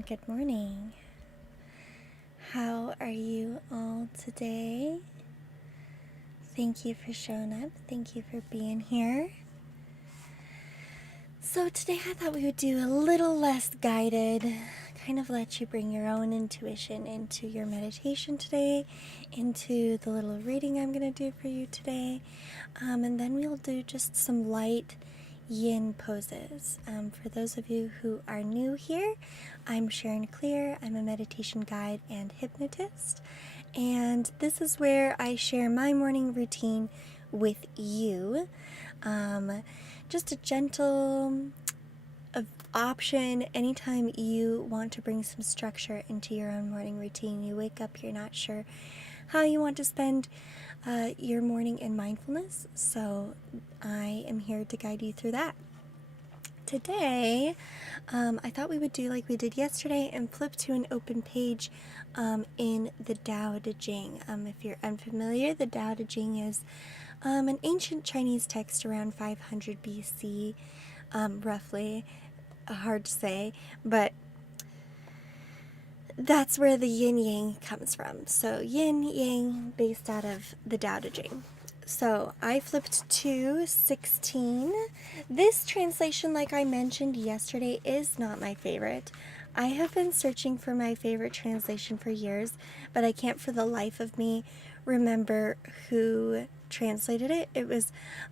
and good morning. How are you all today? Thank you for showing up. Thank you for being here. So today I thought we would do a little less guided, kind of let you bring your own intuition into your meditation today, into the little reading I'm going to do for you today, and then we'll do just some light yin poses. For those of you who are new here, I'm Sharon Clear. I'm a meditation guide and hypnotist, and this is where I share my morning routine with you. Just a gentle option anytime you want to bring some structure into your own morning routine. You wake up, you're not sure how you want to spend your morning in mindfulness, so I am here to guide you through that. Today, I thought we would do like we did yesterday and flip to an open page in the Dao de Jing. If you're unfamiliar, the Dao de Jing is an ancient Chinese text around 500 BC, roughly. Hard to say, but that's where the yin-yang comes from. So yin-yang based out of the Dao de Jing. So I flipped to 16. This translation, like I mentioned yesterday, is not my favorite. I have been searching for my favorite translation for years, but I can't for the life of me remember who translated it.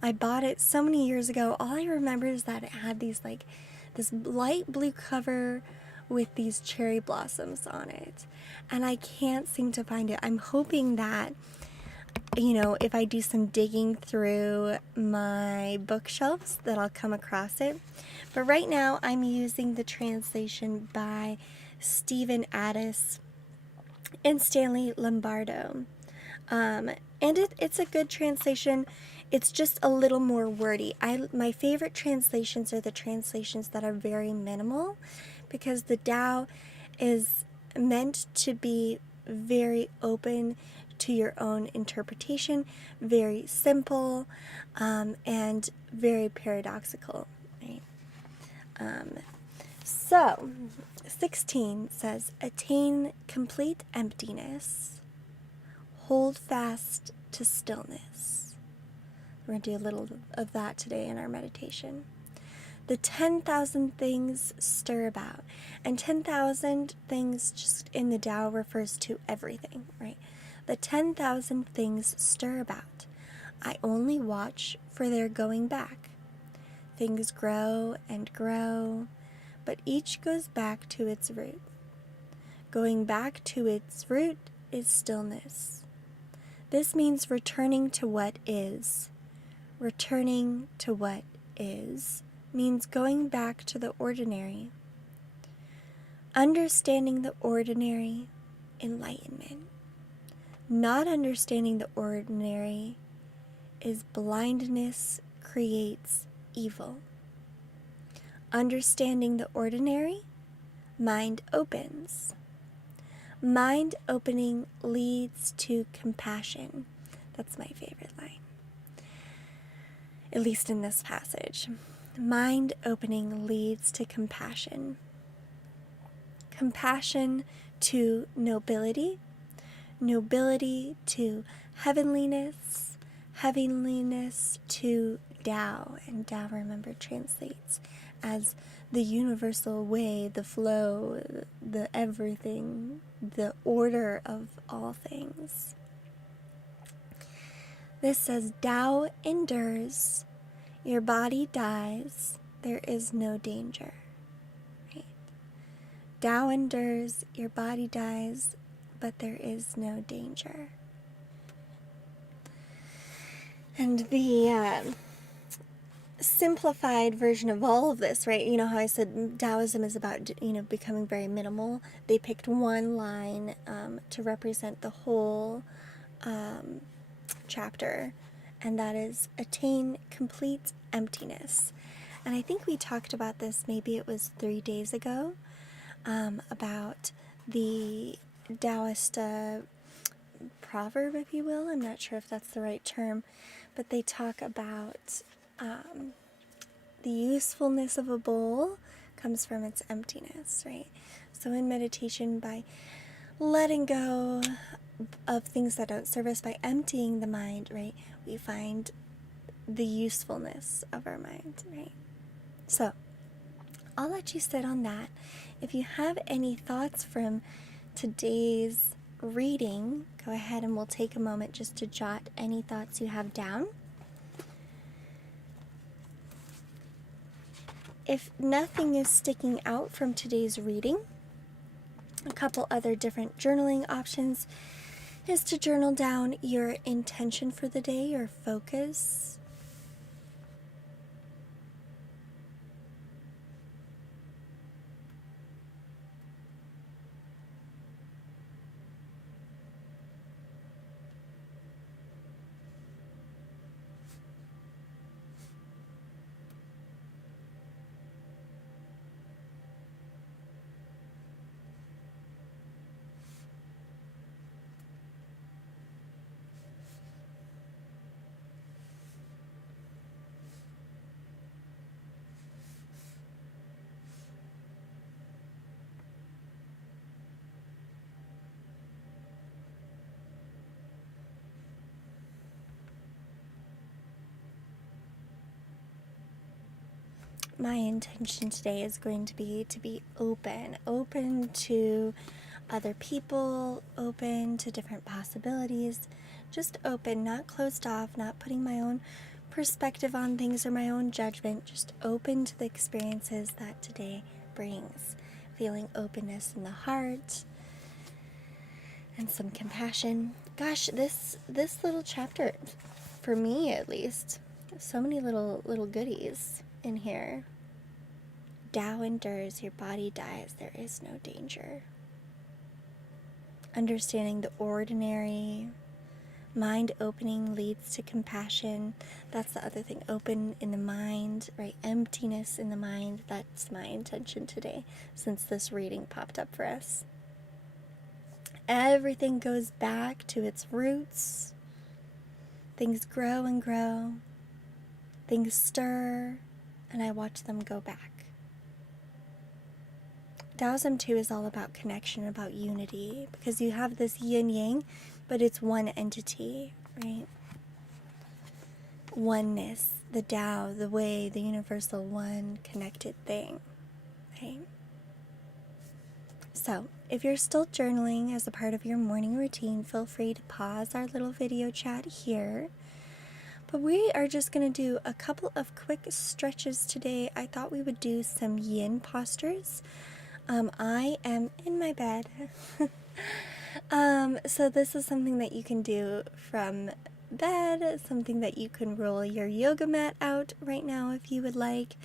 I bought it so many years ago. All I remember is that it had these this light blue cover with these cherry blossoms on it, and I can't seem to find it. I'm hoping that, if I do some digging through my bookshelves, that I'll come across it. But right now I'm using the translation by Stephen Addis and Stanley Lombardo. And it's a good translation. It's just a little more wordy. My favorite translations are the translations that are very minimal, because the Tao is meant to be very open to your in interpretation, very simple, and very paradoxical. Right? So, 16 says, attain complete emptiness, hold fast to stillness. We're going to do a little of that today in our meditation. The 10,000 things stir about. And 10,000 things just in the Tao refers to everything, right? The 10,000 things stir about. I only watch for their going back. Things grow and grow, but each goes back to its root. Going back to its root is stillness. This means returning to what is. Returning to what is means going back to the ordinary. Understanding the ordinary, enlightenment. Not understanding the ordinary is blindness, creates evil. Understanding the ordinary, mind opens. Mind opening leads to compassion. That's my favorite line, at least in this passage. Mind opening leads to compassion. Compassion to nobility, nobility to heavenliness, heavenliness to Tao. And Tao, remember, translates as the universal way, the flow, the everything, the order of all things. This says, Tao endures, your body dies, there is no danger. Right? Tao endures, your body dies, but there is no danger. And the simplified version of all of this, right? You know how I said Taoism is about, becoming very minimal? They picked one line to represent the whole chapter, and that is attain complete emptiness. And I think we talked about this, maybe it was 3 days ago, about the Taoist proverb, if you will. I'm not sure if that's the right term, but they talk about the usefulness of a bowl comes from its emptiness, right? So in meditation, by letting go of things that don't serve us, by emptying the mind, right, we find the usefulness of our mind, right? So I'll let you sit on that. If you have any thoughts from today's reading, go ahead and we'll take a moment just to jot any thoughts you have down. If nothing is sticking out from today's reading, a couple other different journaling options is to journal down your intention for the day, your focus. My intention today is going to be open to other people, open to different possibilities, just open, not closed off, not putting my own perspective on things or my own judgment, just open to the experiences that today brings. Feeling openness in the heart and some compassion. Gosh, this little chapter, for me at least, so many little goodies in here. Tao endures, your body dies, there is no danger. Understanding the ordinary, mind opening leads to compassion. That's the other thing, open in the mind, right? Emptiness in the mind. That's my intention today, since this reading popped up for us. Everything goes back to its roots. Things grow and grow. Things stir, and I watch them go back. Taoism too is all about connection, about unity, because you have this yin-yang, but it's one entity, right? Oneness, the Tao, the way, the universal one connected thing, right? So, if you're still journaling as a part of your morning routine, feel free to pause our little video chat here. But we are just going to do a couple of quick stretches today. I thought we would do some yin postures. I am in my bed. So this is something that you can do from bed, something that you can roll your yoga mat out right now if you would like.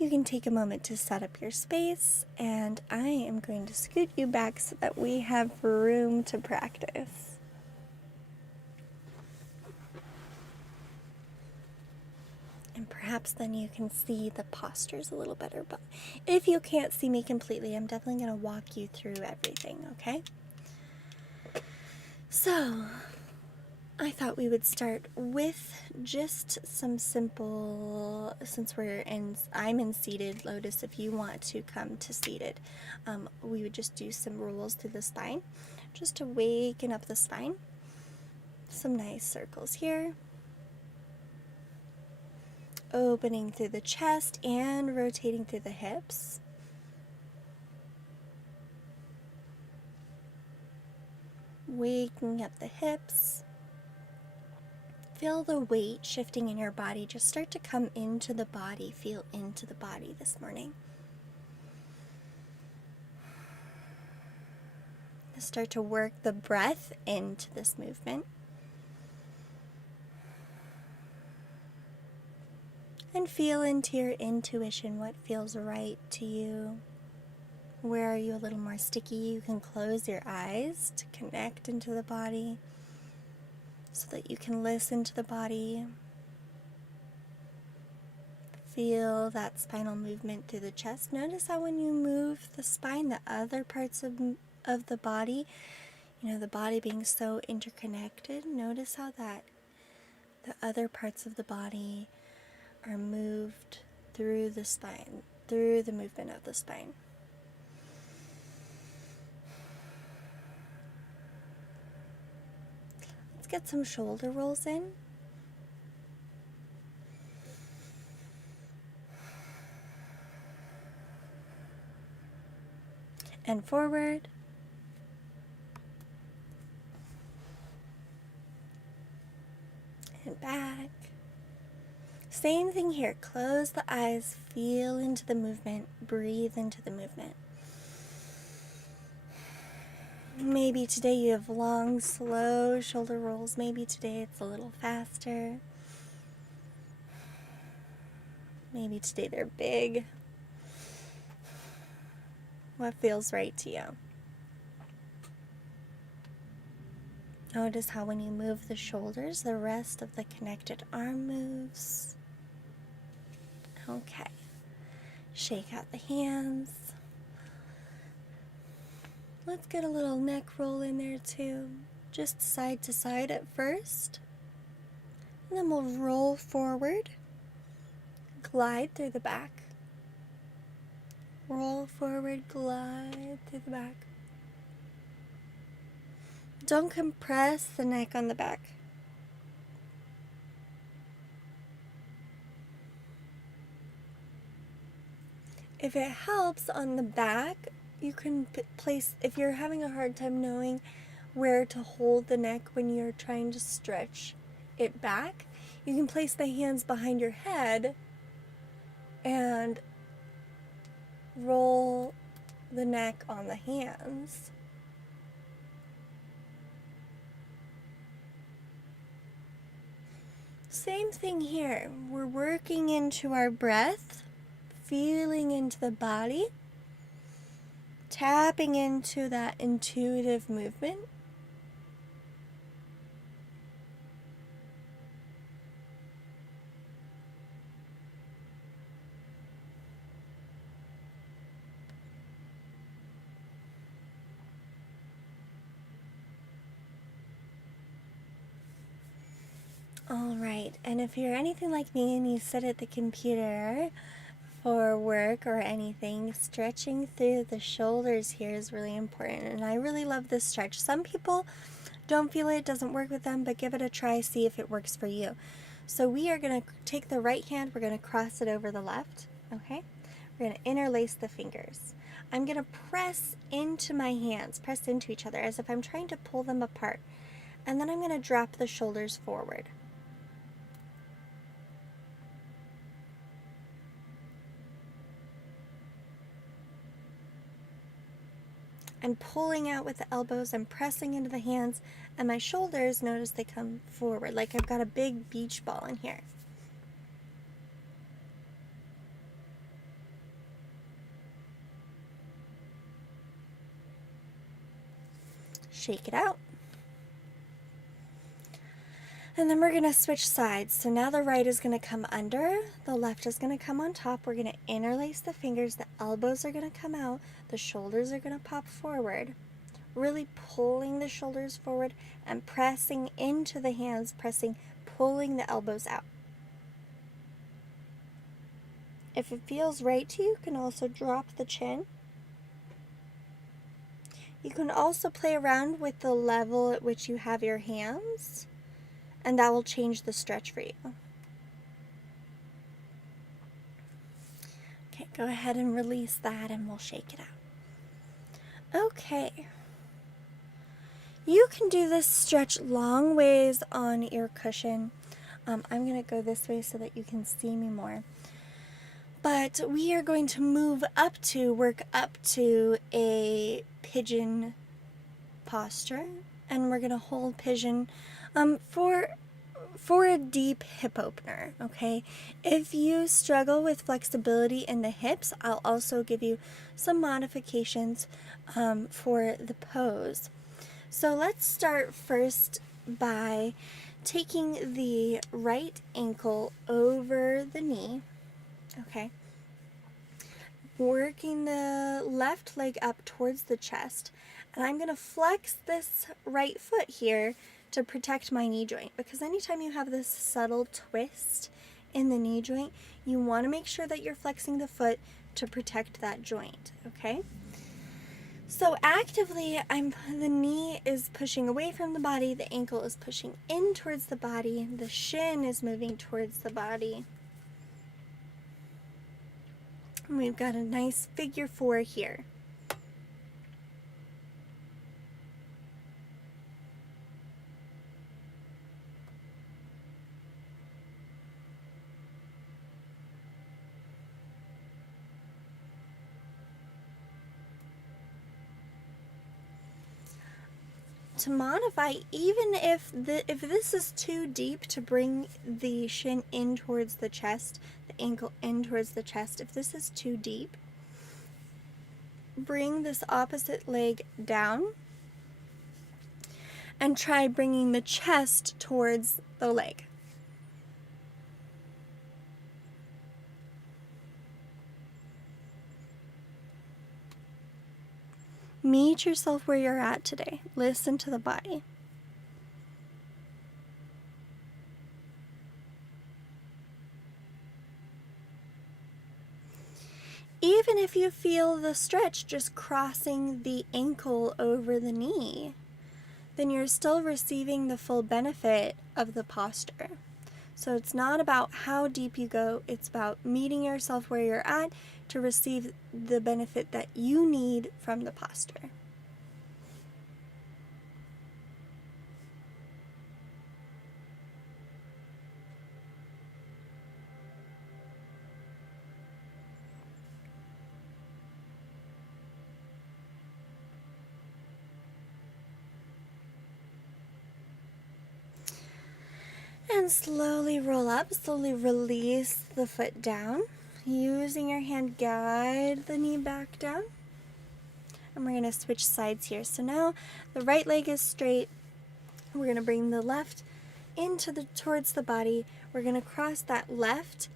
You can take a moment to set up your space, and I am going to scoot you back so that we have room to practice. And perhaps then you can see the postures a little better. But if you can't see me completely, I'm definitely going to walk you through everything, okay? So, I thought we would start with just some simple, since I'm in seated lotus, if you want to come to seated, we would just do some rolls through the spine, just to waken up the spine. Some nice circles here. Opening through the chest and rotating through the hips. Waking up the hips. Feel the weight shifting in your body. Just start to come into the body. Feel into the body this morning. Start to work the breath into this movement. And feel into your intuition, what feels right to you. Where are you a little more sticky? You can close your eyes to connect into the body so that you can listen to the body. Feel that spinal movement through the chest. Notice how when you move the spine, the other parts of the body, the body being so interconnected, notice how that the other parts of the body are moved through the spine. through the movement of the spine. Let's get some shoulder rolls in. And forward. And back. Same thing here. Close the eyes, feel into the movement, breathe into the movement. Maybe today you have long, slow shoulder rolls. Maybe today it's a little faster. Maybe today they're big. What feels right to you? Notice how when you move the shoulders, the rest of the connected arm moves. Okay. Shake out the hands. Let's get a little neck roll in there too. Just side to side at first. And then we'll roll forward. Glide through the back. Roll forward, glide through the back. Don't compress the neck on the back. If it helps on the back, you can place, if you're having a hard time knowing where to hold the neck when you're trying to stretch it back, you can place the hands behind your head and roll the neck on the hands. Same thing here. We're working into our breath, feeling into the body, tapping into that intuitive movement. All right, and if you're anything like me and you sit at the computer for work or anything, stretching through the shoulders here is really important, and I really love this stretch. Some people don't feel it, doesn't work with them, but give it a try, see if it works for you. So we are going to take the right hand, we're going to cross it over the left, okay? We're going to interlace the fingers. I'm going to press into my hands, press into each other as if I'm trying to pull them apart, and then I'm going to drop the shoulders forward. And pulling out with the elbows and pressing into the hands, and my shoulders, notice they come forward like I've got a big beach ball in here. Shake it out. And then we're going to switch sides. So now the right is going to come under, the left is going to come on top. We're going to interlace the fingers, the elbows are going to come out, the shoulders are going to pop forward. Really pulling the shoulders forward and pressing into the hands, pulling the elbows out. If it feels right to you, you can also drop the chin. You can also play around with the level at which you have your hands, and that will change the stretch for you. Okay, go ahead and release that and we'll shake it out. Okay. You can do this stretch long ways on your cushion. I'm going to go this way so that you can see me more. But we are going to work up to a pigeon posture, and we're going to hold pigeon for a deep hip opener, okay? If you struggle with flexibility in the hips, I'll also give you some modifications for the pose. So let's start first by taking the right ankle over the knee, okay? Working the left leg up towards the chest, and I'm going to flex this right foot here to protect my knee joint, because anytime you have this subtle twist in the knee joint, you want to make sure that you're flexing the foot to protect that joint, okay? So actively, the knee is pushing away from the body, the ankle is pushing in towards the body, the shin is moving towards the body. And we've got a nice figure 4 here. To modify, even if this is too deep to bring the shin in towards the chest, the ankle in towards the chest, if this is too deep, bring this opposite leg down and try bringing the chest towards the leg. Meet yourself where you're at today. Listen to the body. Even if you feel the stretch just crossing the ankle over the knee, then you're still receiving the full benefit of the posture. So it's not about how deep you go, it's about meeting yourself where you're at to receive the benefit that you need from the posture. And slowly roll up, slowly release the foot down. Using your hand, guide the knee back down. And we're going to switch sides here. So now the right leg is straight. We're going to bring the left towards the body. We're going to cross that left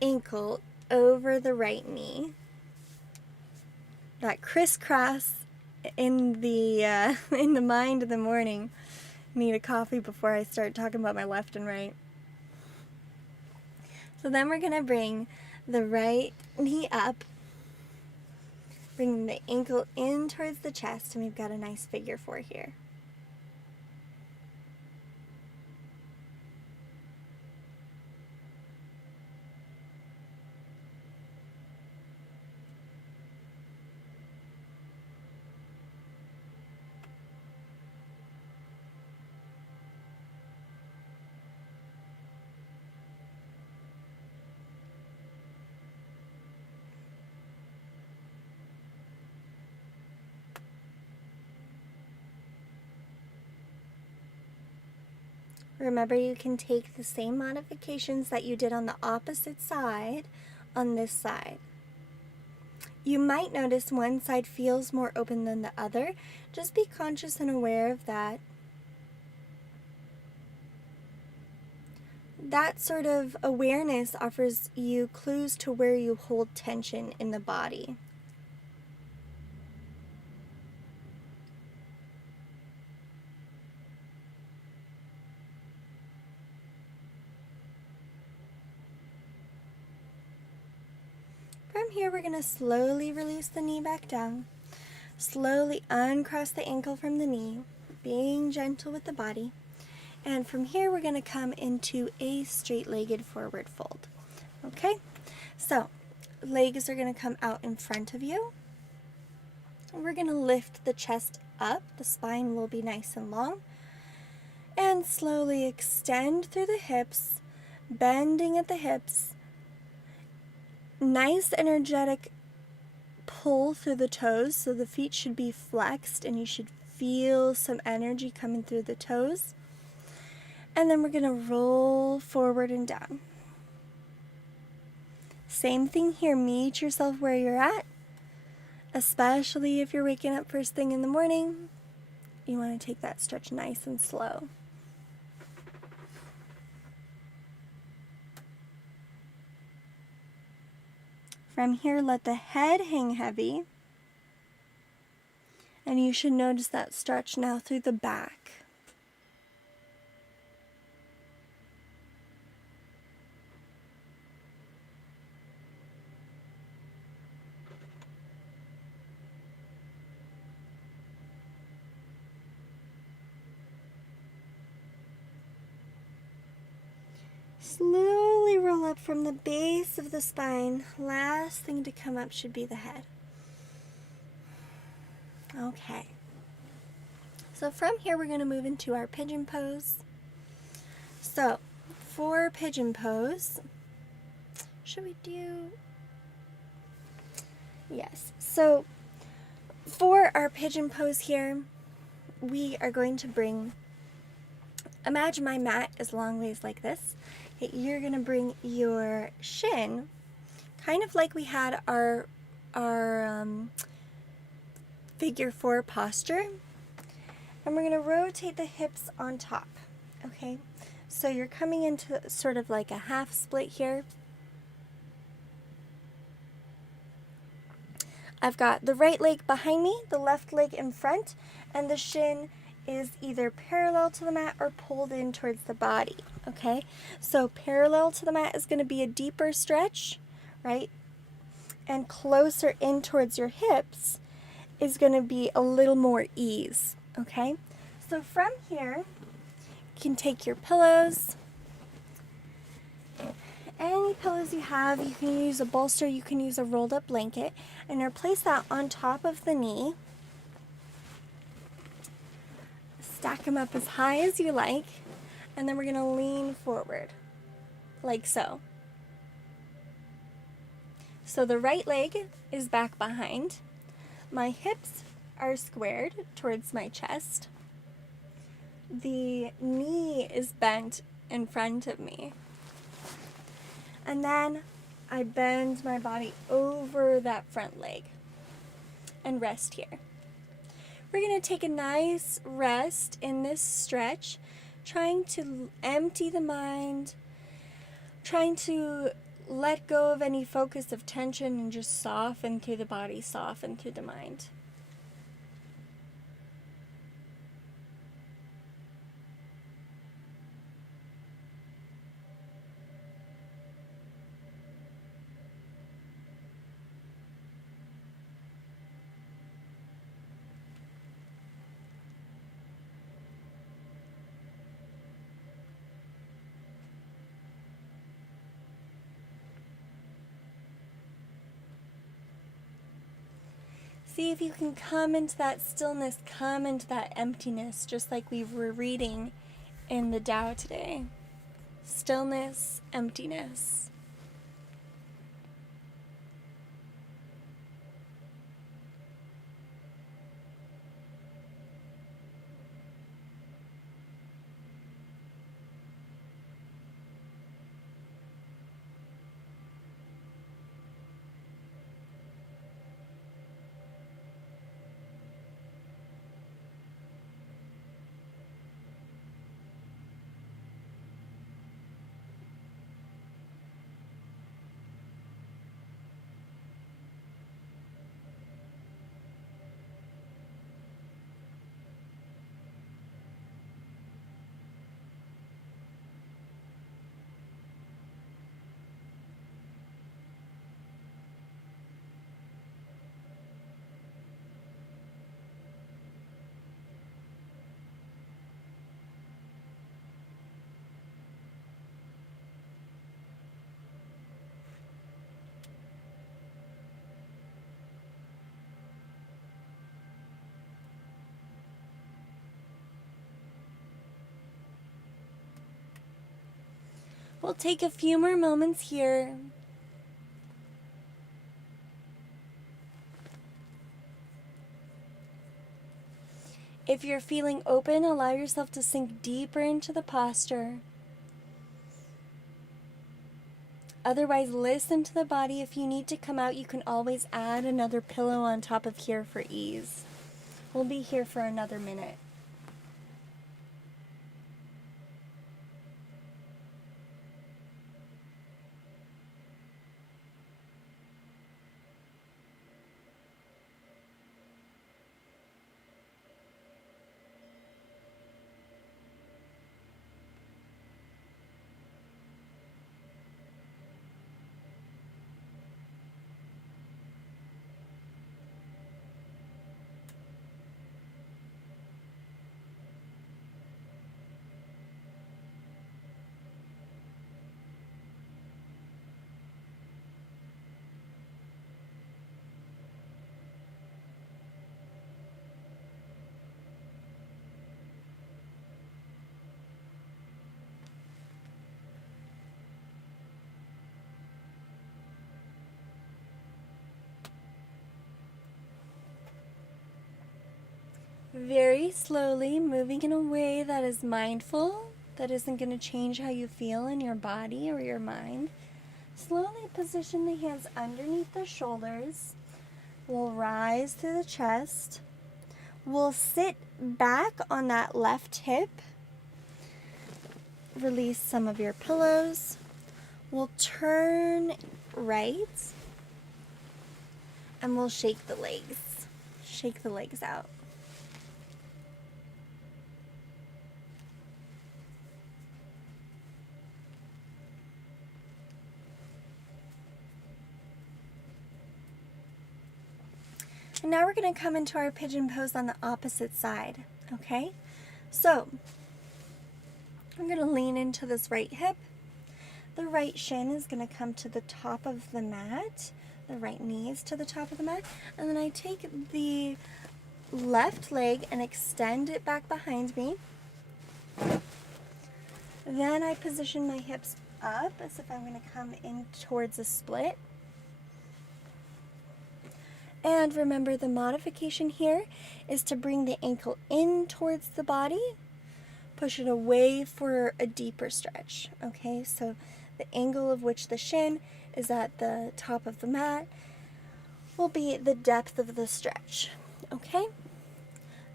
ankle over the right knee. That crisscross in the mind of the morning. Need a coffee before I start talking about my left and right. So then we're going to bring the right knee up, bring the ankle in towards the chest, and we've got a nice figure 4 here. Remember, you can take the same modifications that you did on the opposite side on this side. You might notice one side feels more open than the other. Just be conscious and aware of that. That sort of awareness offers you clues to where you hold tension in the body. From here, we're going to slowly release the knee back down. Slowly uncross the ankle from the knee, being gentle with the body. And from here, we're going to come into a straight-legged forward fold. Okay? So, legs are going to come out in front of you. We're going to lift the chest up. The spine will be nice and long. And slowly extend through the hips, bending at the hips. Nice energetic pull through the toes, so the feet should be flexed and you should feel some energy coming through the toes. And then we're going to roll forward and down. Same thing here, meet yourself where you're at, especially if you're waking up first thing in the morning. You want to take that stretch nice and slow. From here, let the head hang heavy. And you should notice that stretch now through the back. Slowly roll up from the base of the spine. Last thing to come up should be the head. Okay. So from here, we're going to move into our pigeon pose. So for pigeon pose, should we do... Yes. So for our pigeon pose here, we are going to bring... Imagine my mat is long ways like this. You're going to bring your shin, kind of like we had our figure 4 posture. And we're going to rotate the hips on top, okay? So you're coming into sort of like a half split here. I've got the right leg behind me, the left leg in front, and the shin is either parallel to the mat or pulled in towards the body, okay? So parallel to the mat is going to be a deeper stretch, right? And closer in towards your hips is going to be a little more ease, okay? So from here, you can take your pillows, any pillows you have. You can use a bolster, you can use a rolled up blanket, and replace that on top of the knee. Stack them up as high as you like, and then we're going to lean forward, like so. So the right leg is back behind. My hips are squared towards my chest. The knee is bent in front of me. And then I bend my body over that front leg and rest here. We're going to take a nice rest in this stretch, trying to empty the mind, trying to let go of any focus of tension and just soften through the body, soften through the mind. See if you can come into that stillness, come into that emptiness, just like we were reading in the Dao today. Stillness, emptiness. We'll take a few more moments here. If you're feeling open, allow yourself to sink deeper into the posture. Otherwise, listen to the body. If you need to come out, you can always add another pillow on top of here for ease. We'll be here for another minute. Very slowly, moving in a way that is mindful, that isn't going to change how you feel in your body or your mind. Slowly position the hands underneath the shoulders. We'll rise through the chest. We'll sit back on that left hip. Release some of your pillows. We'll turn right. And we'll shake the legs. Shake the legs out. And now we're going to come into our pigeon pose on the opposite side, okay? So, I'm going to lean into this right hip. The right shin is going to come to the top of the mat. The right knee is to the top of the mat. And then I take the left leg and extend it back behind me. Then I position my hips up as if I'm going to come in towards a split. And remember, the modification here is to bring the ankle in towards the body, push it away for a deeper stretch, okay? So the angle of which the shin is at the top of the mat will be the depth of the stretch, okay?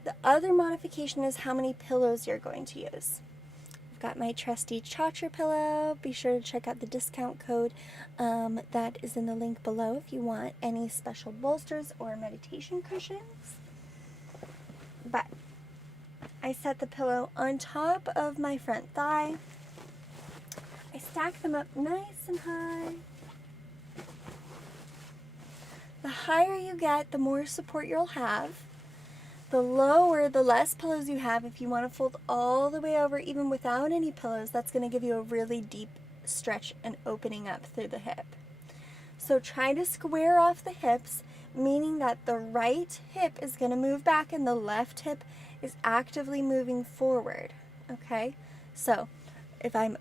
The other modification is how many pillows you're going to use. Got my trusty Chatra pillow. Be sure to check out the discount code that is in the link below if you want any special bolsters or meditation cushions. But I set the pillow on top of my front thigh. I stack them up nice and high. The higher you get, the more support you'll have. The lower, the less pillows you have. If you want to fold all the way over, even without any pillows, that's going to give you a really deep stretch and opening up through the hip. So try to square off the hips, meaning that the right hip is going to move back and the left hip is actively moving forward, okay? So if I'm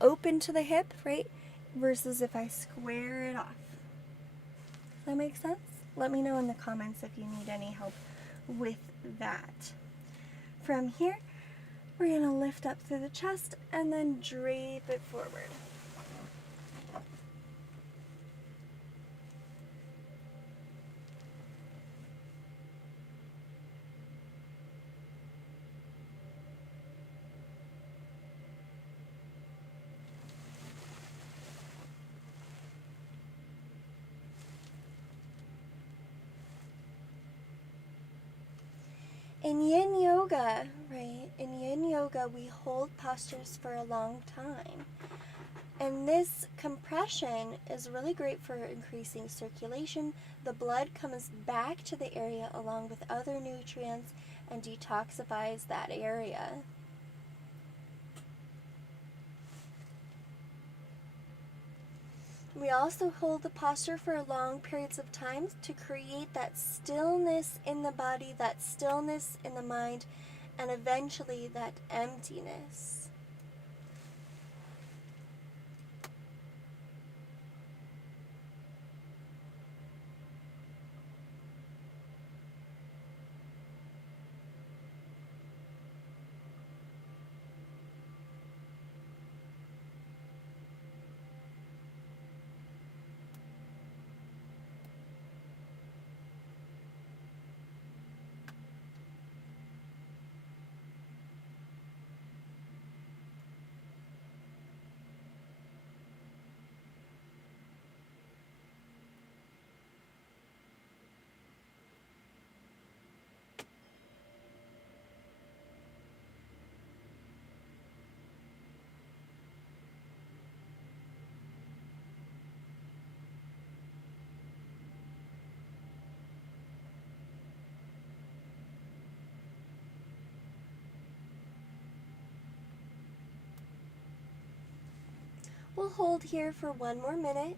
open to the hip, right, versus if I square it off. Does that make sense? Let me know in the comments if you need any help with that. From here, we're going to lift up through the chest and then drape it forward. In yin yoga, right, in yin yoga, we hold postures for a long time. And this compression is really great for increasing circulation. The blood comes back to the area along with other nutrients and detoxifies that area. We also hold the posture for long periods of time to create that stillness in the body, that stillness in the mind, and eventually that emptiness. We'll hold here for one more minute.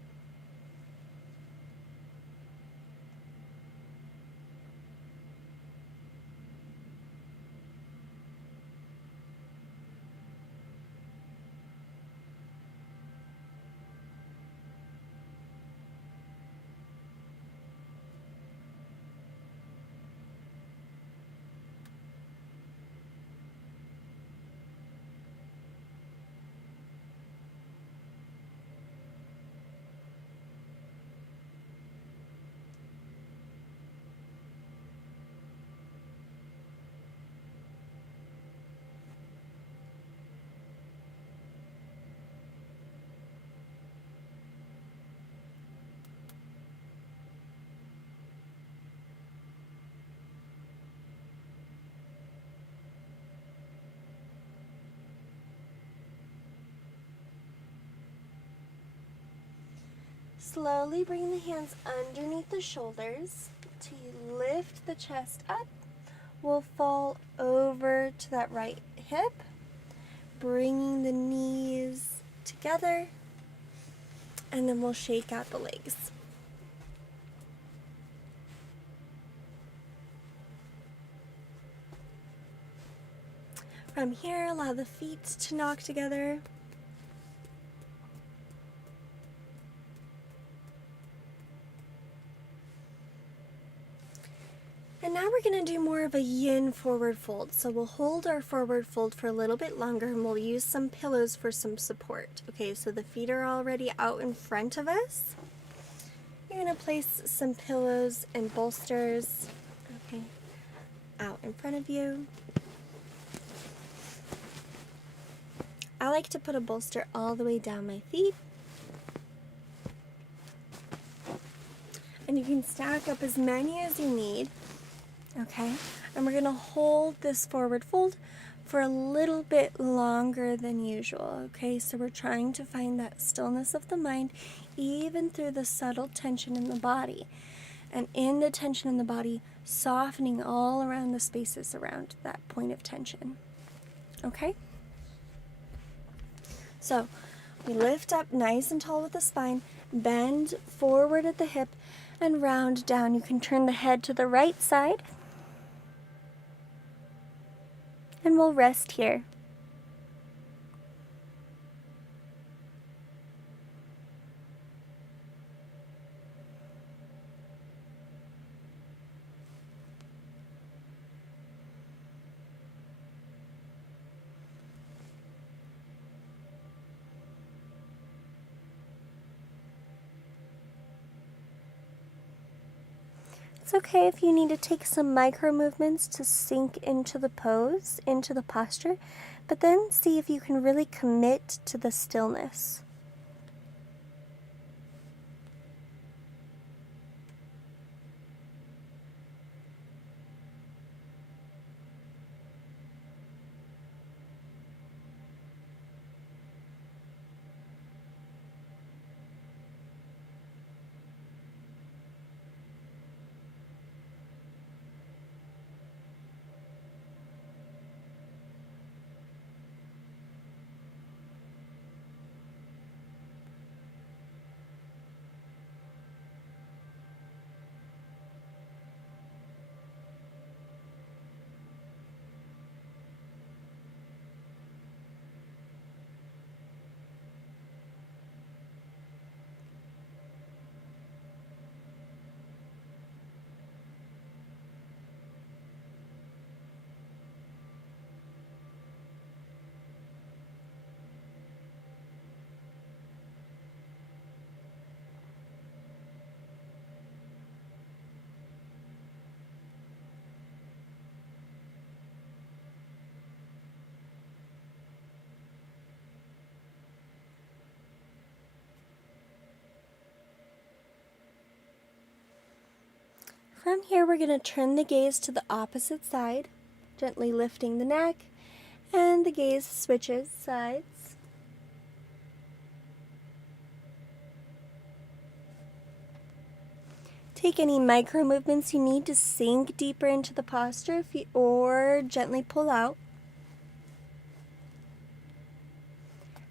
Slowly bring the hands underneath the shoulders to lift the chest up. We'll fall over to that right hip, bringing the knees together, and then we'll shake out the legs. From here, allow the feet to knock together. And now we're going to do more of a yin forward fold. So we'll hold our forward fold for a little bit longer, and we'll use some pillows for some support. Okay, so the feet are already out in front of us. You're going to place some pillows and bolsters, okay, out in front of you. I like to put a bolster all the way down my feet. And you can stack up as many as you need. Okay, and we're going to hold this forward fold for a little bit longer than usual. Okay, so we're trying to find that stillness of the mind even through the subtle tension in the body. And in the tension in the body, softening all around the spaces around that point of tension. Okay? So we lift up nice and tall with the spine, bend forward at the hip, and round down. You can turn the head to the right side. And we'll rest here. It's okay if you need to take some micro movements to sink into the pose, into the posture, but then see if you can really commit to the stillness. From here, we're going to turn the gaze to the opposite side, gently lifting the neck, and the gaze switches sides. Take any micro movements you need to sink deeper into the posture, or gently pull out.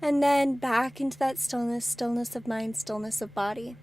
And then back into that stillness, stillness of mind, stillness of body.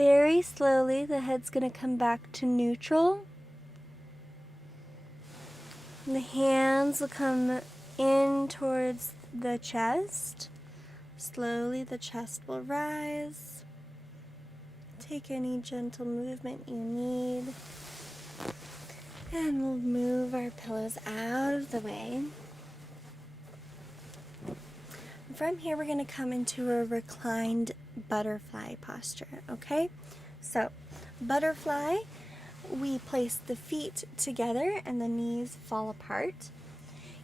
Very slowly, the head's going to come back to neutral. And the hands will come in towards the chest. Slowly, the chest will rise. Take any gentle movement you need. And we'll move our pillows out of the way. From here, we're going to come into a reclined butterfly posture, okay? So, butterfly, we place the feet together and the knees fall apart.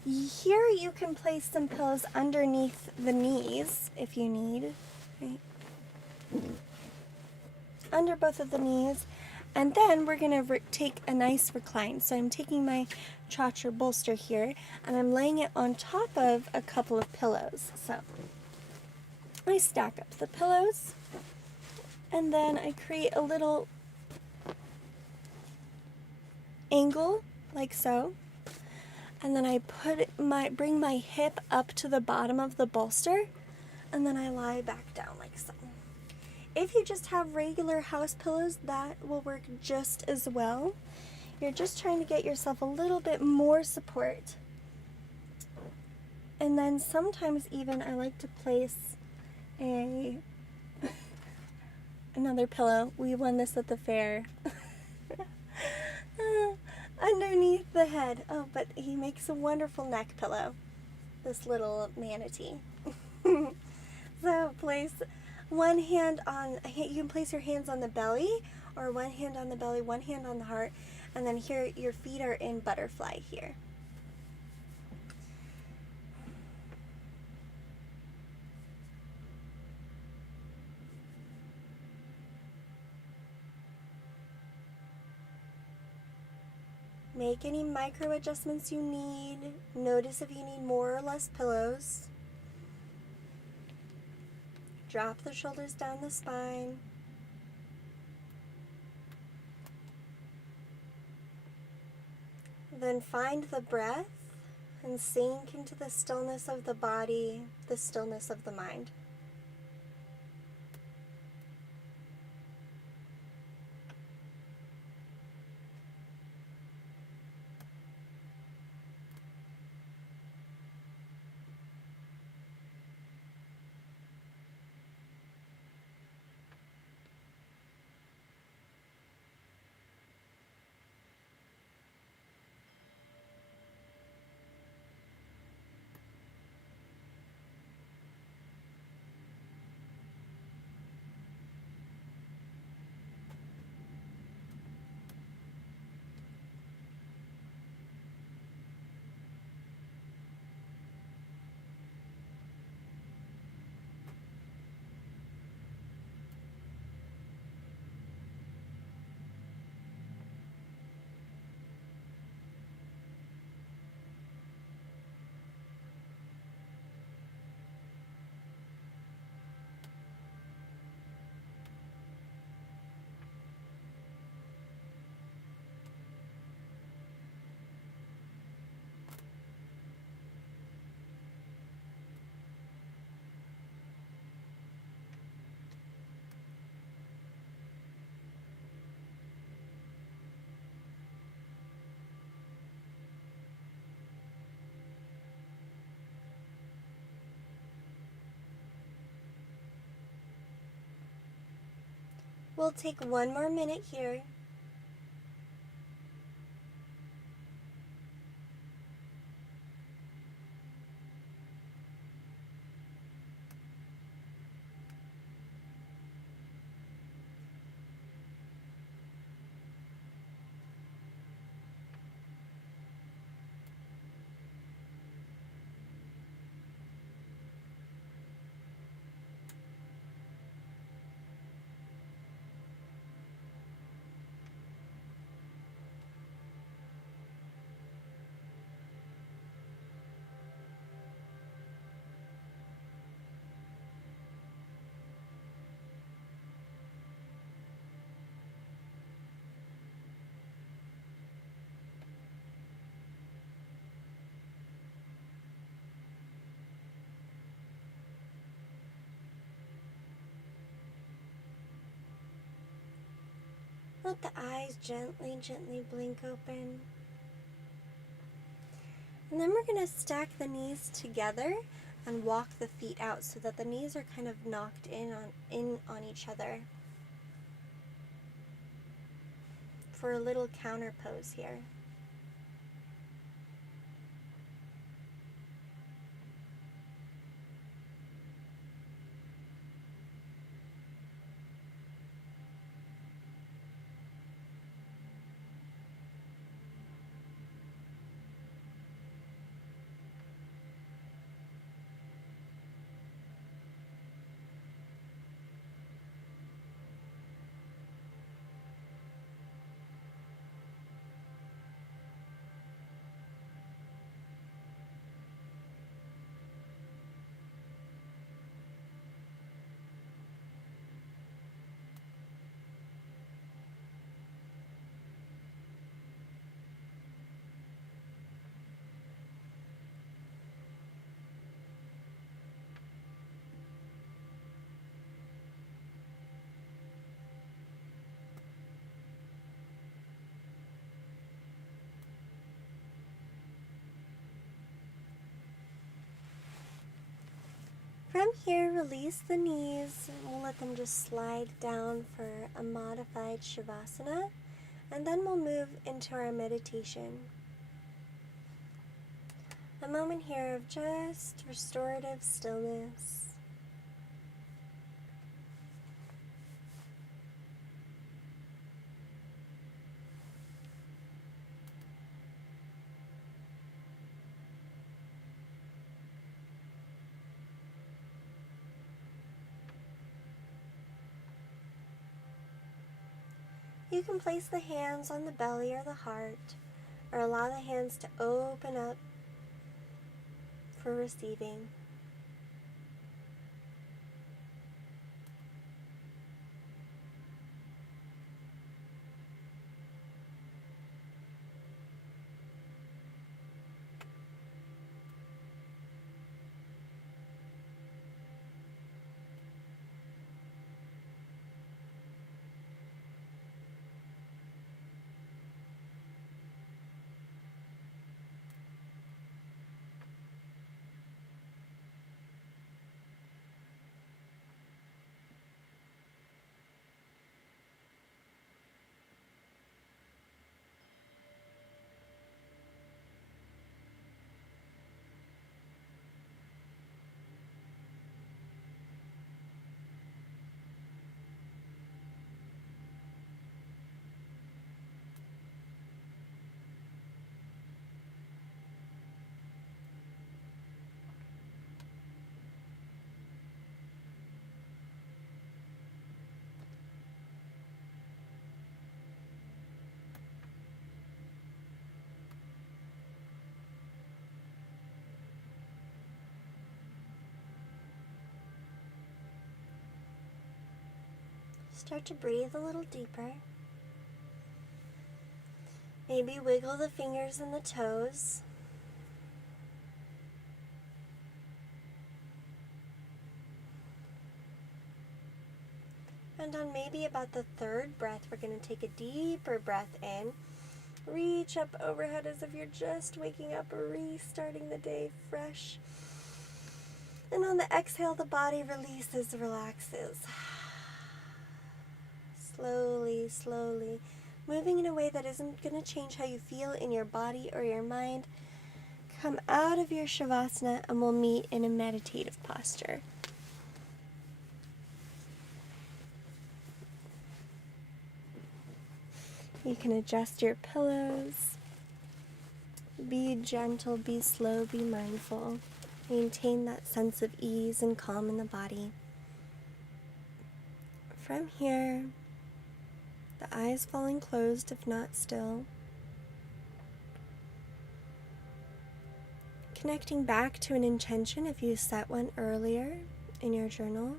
Here you can place some pillows underneath the knees if you need, right? Under both of the knees. And then we're going to take a nice recline. So I'm taking my chacha bolster here and I'm laying it on top of a couple of pillows. So I stack up the pillows and then I create a little angle like so. And then I bring my hip up to the bottom of the bolster and then I lie back down like so. If you just have regular house pillows, that will work just as well. You're just trying to get yourself a little bit more support. And then sometimes even I like to place another pillow. We won this at the fair. Underneath the head. Oh, but he makes a wonderful neck pillow, this little manatee. So place one hand on, you can place your hands on the belly, or one hand on the belly, one hand on the heart, and then here your feet are in butterfly here. Make any micro adjustments you need. Notice if you need more or less pillows. Drop the shoulders down the spine. Then find the breath and sink into the stillness of the body, the stillness of the mind. We'll take one more minute here. Let the eyes gently, gently blink open. And then we're going to stack the knees together and walk the feet out so that the knees are kind of knocked in on each other for a little counter pose here. From here, release the knees. We'll let them just slide down for a modified shavasana, and then we'll move into our meditation. A moment here of just restorative stillness. You can place the hands on the belly or the heart, or allow the hands to open up for receiving. Start to breathe a little deeper. Maybe wiggle the fingers and the toes. And on maybe about the third breath, we're going to take a deeper breath in. Reach up overhead as if you're just waking up, restarting the day fresh. And on the exhale, the body releases, relaxes. Slowly, slowly, moving in a way that isn't going to change how you feel in your body or your mind. Come out of your shavasana and we'll meet in a meditative posture. You can adjust your pillows. Be gentle, be slow, be mindful. Maintain that sense of ease and calm in the body. From here, the eyes falling closed if not still. Connecting back to an intention if you set one earlier in your journal.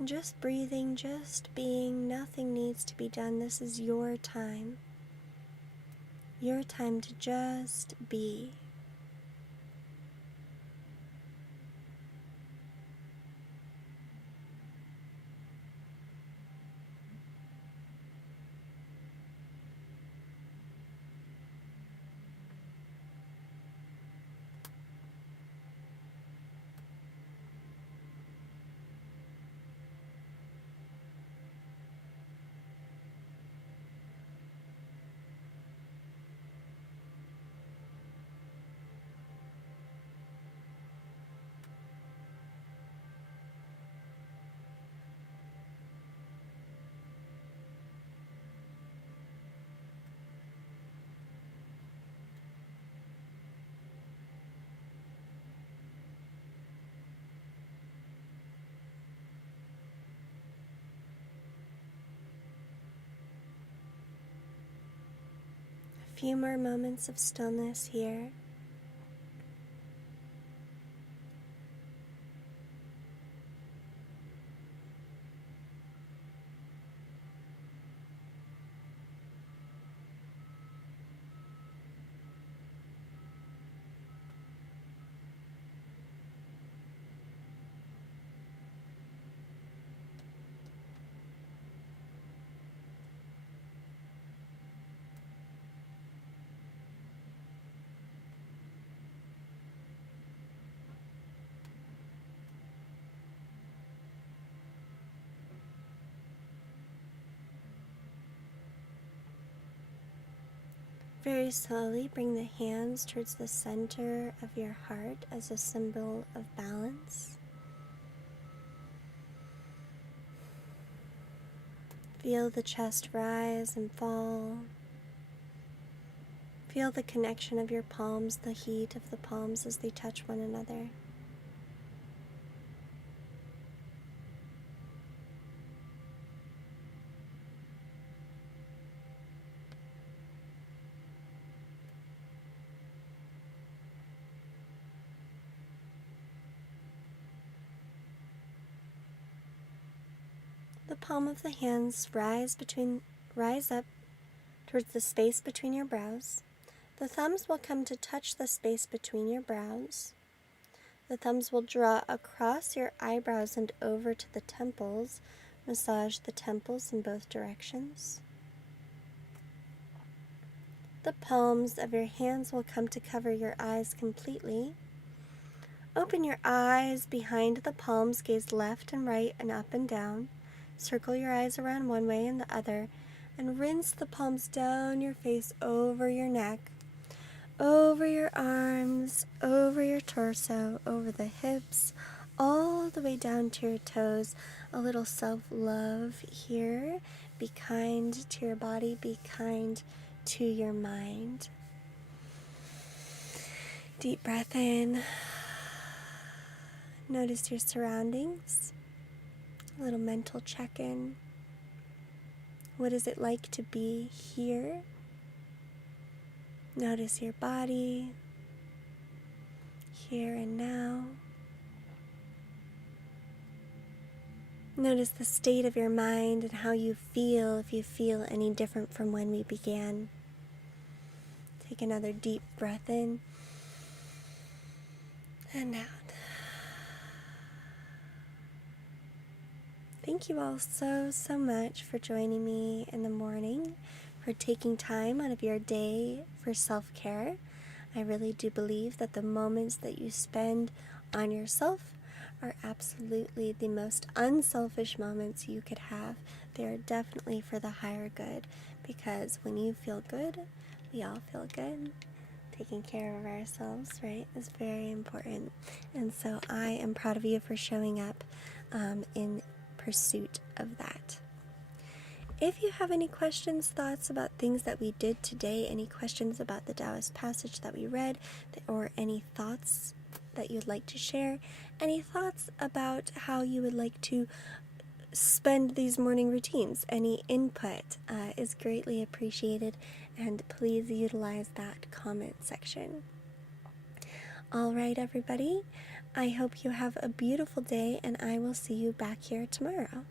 And just breathing, just being, nothing needs to be done. This is your time. Your time to just be. A few more moments of stillness here. Very slowly bring the hands towards the center of your heart as a symbol of balance. Feel the chest rise and fall. Feel the connection of your palms, the heat of the palms as they touch one another. The palm of the hands rise up towards the space between your brows. The thumbs will come to touch the space between your brows. The thumbs will draw across your eyebrows and over to the temples. Massage the temples in both directions. The palms of your hands will come to cover your eyes completely. Open your eyes behind the palms, gaze left and right and up and down. Circle your eyes around one way and the other, and rinse the palms down your face, over your neck, over your arms, over your torso, over the hips, all the way down to your toes. A little self-love here. Be kind to your body, be kind to your mind. Deep breath in. Notice your surroundings. A little mental check-in. What is it like to be here? Notice your body, here and now. Notice the state of your mind and how you feel, if you feel any different from when we began. Take another deep breath in and out. Thank you all so much for joining me in the morning, for taking time out of your day for self-care. I really do believe that the moments that you spend on yourself are absolutely the most unselfish moments you could have. They are definitely for the higher good, because when you feel good, we all feel good. Taking care of ourselves, right, is very important. And so I am proud of you for showing up in pursuit of that. If you have any questions, thoughts about things that we did today, any questions about the Taoist passage that we read, or any thoughts that you'd like to share, any thoughts about how you would like to spend these morning routines, any input is greatly appreciated, and please utilize that comment section. All right, everybody. I hope you have a beautiful day, and I will see you back here tomorrow.